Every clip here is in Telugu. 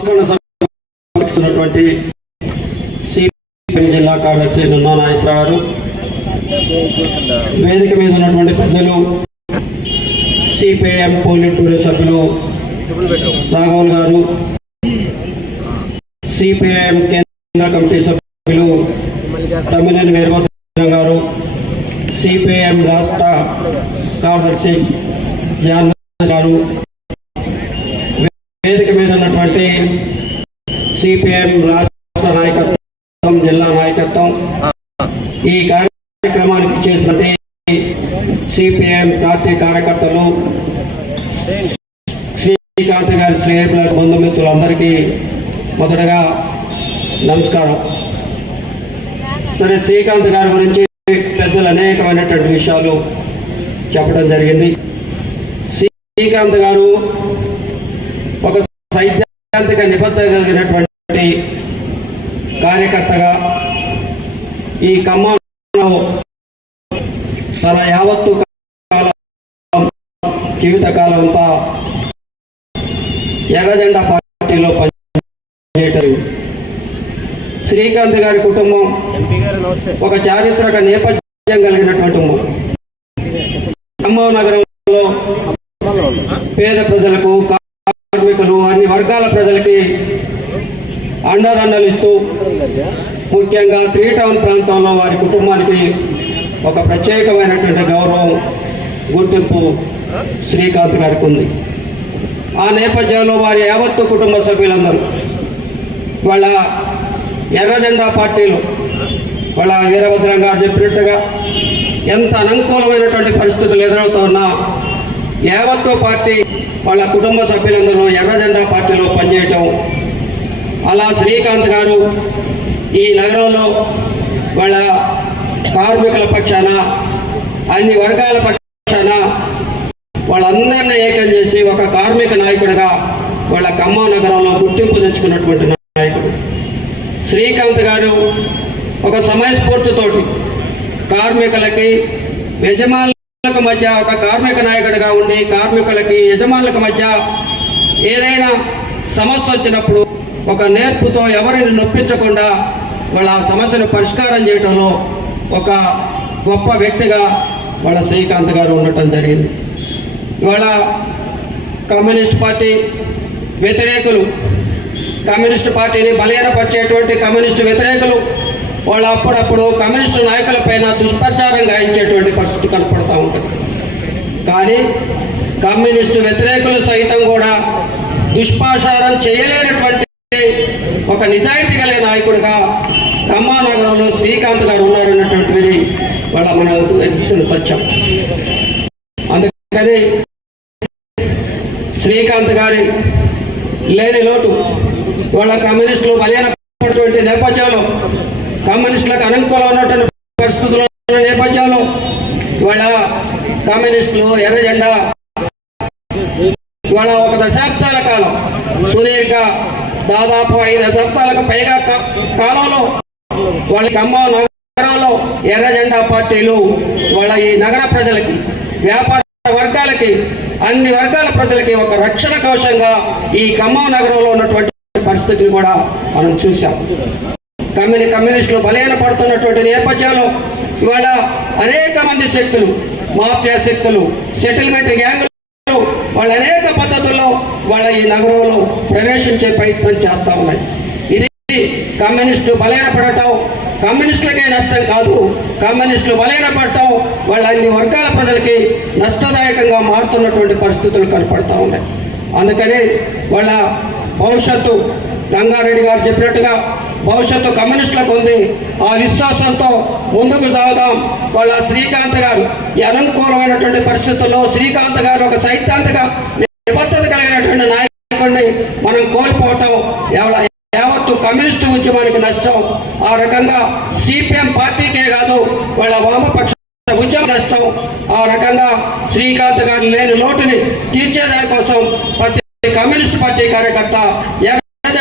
సమర్పిస్తున్నటువంటి సిపిఎం జిల్లా కార్యదర్శి నున్నా నాగేశ్వరరావు గారు. వేదిక మీద ఉన్నటువంటి పెద్దలు సిపిఐఎం పోలిట్ బ్యూరో సభ్యులు రాఘవల్ గారు. సిపిఐఎం కేంద్ర కమిటీ సభ్యులు తమ్మినేని వీరభద్రం గారు. సిపిఐఎం రాష్ట్ర కార్యదర్శి జాన్ గారు. ఉన్నటువంటి సిపిఎం రాష్ట్ర నాయకత్వం జిల్లా నాయకత్వం ఈ కార్యక్రమానికి చేసినటువంటి సిపిఎం పార్టీ కార్యకర్తలు శ్రీకాంత్ గారి శ్రేయపుల బంధుమిత్రులందరికీ మొదటగా నమస్కారం. సరే శ్రీకాంత్ గారి గురించి పెద్దలు అనేకమైనటువంటి విషయాలు చెప్పడం జరిగింది. శ్రీకాంత్ గారు సైద్ధాంతిక నిబద్ధత కలిగినటువంటి కార్యకర్తగా ఈ ఖమ్మంలో తన యావత్తు కాలం జీవితకాలం అంతా ఎర్రజెండా పార్టీలో పనిచేయటం. శ్రీకాంత్ గారి కుటుంబం ఒక చారిత్రక నేపథ్యం కలిగినటువంటి కుటుంబం. ఖమ్మం నగరంలో. పేద ప్రజలకు అన్ని వర్గాల ప్రజలకి అండదండలు ఇస్తూ ముఖ్యంగా త్రీ టౌన్ ప్రాంతంలో వారి కుటుంబానికి ఒక ప్రత్యేకమైనటువంటి గౌరవం గుర్తింపు శ్రీకాంత్ గారికి ఉంది. ఆ నేపథ్యంలో వారి యావత్తు కుటుంబ సభ్యులందరూ వాళ్ళ ఎర్రజెండా పార్టీలు వాళ్ళ వీరభద్రం గారు చెప్పినట్టుగా ఎంత అనుకూలమైనటువంటి పరిస్థితులు ఎదురవుతున్నా యావత్తో పార్టీ వాళ్ళ కుటుంబ సభ్యులందరూ ఎర్రజెండా పార్టీలో పనిచేయటం. అలా శ్రీకాంత్ గారు ఈ నగరంలో వాళ్ళ కార్మికుల పక్షాన అన్ని వర్గాల పక్షాన వాళ్ళందరినీ ఏకం చేసి ఒక కార్మిక నాయకుడిగా వాళ్ళ ఖమ్మం నగరంలో గుర్తింపు తెచ్చుకున్నటువంటి నాయకుడు. శ్రీకాంత్ గారు ఒక సమయస్ఫూర్తితోటి కార్మికులకి యజమానులకు మధ్య ఒక కార్మిక నాయకుడిగా ఉండి కార్మికులకి యజమానులకు మధ్య ఏదైనా సమస్య వచ్చినప్పుడు ఒక నేర్పుతో ఎవరిని నొప్పించకుండా వాళ్ళ సమస్యను పరిష్కారం చేయడంలో ఒక గొప్ప వ్యక్తిగా వాళ్ళ శ్రీకాంత్ గారు ఉండటం జరిగింది. ఇవాళ కమ్యూనిస్ట్ పార్టీ వ్యతిరేకులు కమ్యూనిస్ట్ పార్టీని బలహీనపరిచేటువంటి కమ్యూనిస్ట్ వ్యతిరేకులు వాళ్ళు అప్పుడప్పుడు కమ్యూనిస్టు నాయకులపైన దుష్ప్రచారం గాయించేటువంటి పరిస్థితి కనపడుతూ ఉంటుంది. కానీ కమ్యూనిస్టు వ్యతిరేకులు సైతం కూడా దుష్ప్రచారం చేయలేనటువంటి ఒక నిజాయితీ కలిగిన నాయకుడిగా ఖమ్మా నగరంలో శ్రీకాంత్ గారు ఉన్నారు అన్నటువంటిది వాళ్ళ మన ఇచ్చిన సత్యం. అందుకని శ్రీకాంత్ గారి లేని లోటు వాళ్ళ కమ్యూనిస్టులు బలహీనపడినటువంటి నేపథ్యంలో కమ్యూనిస్టులకు అనుకూలం ఉన్నటువంటి పరిస్థితుల నేపథ్యంలో వాళ్ళ కమ్యూనిస్టులు ఎర్ర జెండా వాళ్ళ ఒక దశాబ్దాల కాలం సుదీర్ఘ దాదాపు ఐదు దశాబ్దాలకు పైగా కాలంలో వాళ్ళ ఖమ్మం నగరంలో ఎర్ర జెండా పార్టీలు వాళ్ళ ఈ నగర ప్రజలకి వ్యాపార వర్గాలకి అన్ని వర్గాల ప్రజలకి ఒక రక్షణ కవచంగా ఈ ఖమ్మం నగరంలో ఉన్నటువంటి పరిస్థితిని కూడా మనం చూసాం కమ్యూని కమ్యూనిస్టులు బలహీన పడుతున్నటువంటి నేపథ్యంలో ఇవాళ అనేక మంది శక్తులు మాఫియా శక్తులు సెటిల్మెంట్ గ్యాంగులు వాళ్ళ అనేక పద్ధతుల్లో వాళ్ళ ఈ నగరంలో ప్రవేశించే ప్రయత్నం చేస్తూ ఉన్నాయి. ఇది కమ్యూనిస్టులు బలహీన పడటం కమ్యూనిస్టులకే నష్టం కాదు కమ్యూనిస్టులు బలహీనపడటం వాళ్ళ అన్ని వర్గాల ప్రజలకి నష్టదాయకంగా మారుతున్నటువంటి పరిస్థితులు కనపడతా ఉన్నాయి. అందుకని వాళ్ళ భవిష్యత్తు రంగారెడ్డి గారు చెప్పినట్టుగా భవిష్యత్తు కమ్యూనిస్టులకు ఉంది. ఆ విశ్వాసంతో ముందుకు సాగుదాం. వాళ్ళ శ్రీకాంత్ గారు అననుకూలమైనటువంటి అనుకూలమైనటువంటి పరిస్థితుల్లో శ్రీకాంత్ గారు ఒక సైద్ధాంతిక నిబద్ధత కలిగినటువంటి నాయకుడిని మనం కోల్పోవటం ఎవల యావత్తు కమ్యూనిస్టు ఉద్యమానికి నష్టం. ఆ రకంగా సిపిఎం పార్టీకే కాదు వాళ్ళ వామపక్ష ఉద్యమ నష్టం. ఆ రకంగా శ్రీకాంత్ గారు లేని లోటుని తీర్చేదానికోసం ప్రతి కమ్యూనిస్ట్ పార్టీ కార్యకర్త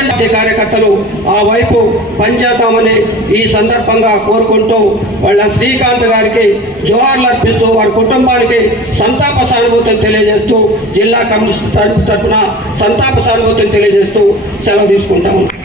ఎర్ర కార్యకర్తలు ఆ వైపు పనిచేద్దామని ఈ సందర్భంగా కోరుకుంటూ వాళ్ళ శ్రీకాంత్ గారికి జోహార్లు అర్పిస్తూ వారి కుటుంబానికి సంతాప సానుభూతిని తెలియజేస్తూ జిల్లా కమిషన్ తరఫున సంతాప సానుభూతిని తెలియజేస్తూ సెలవు తీసుకుంటాము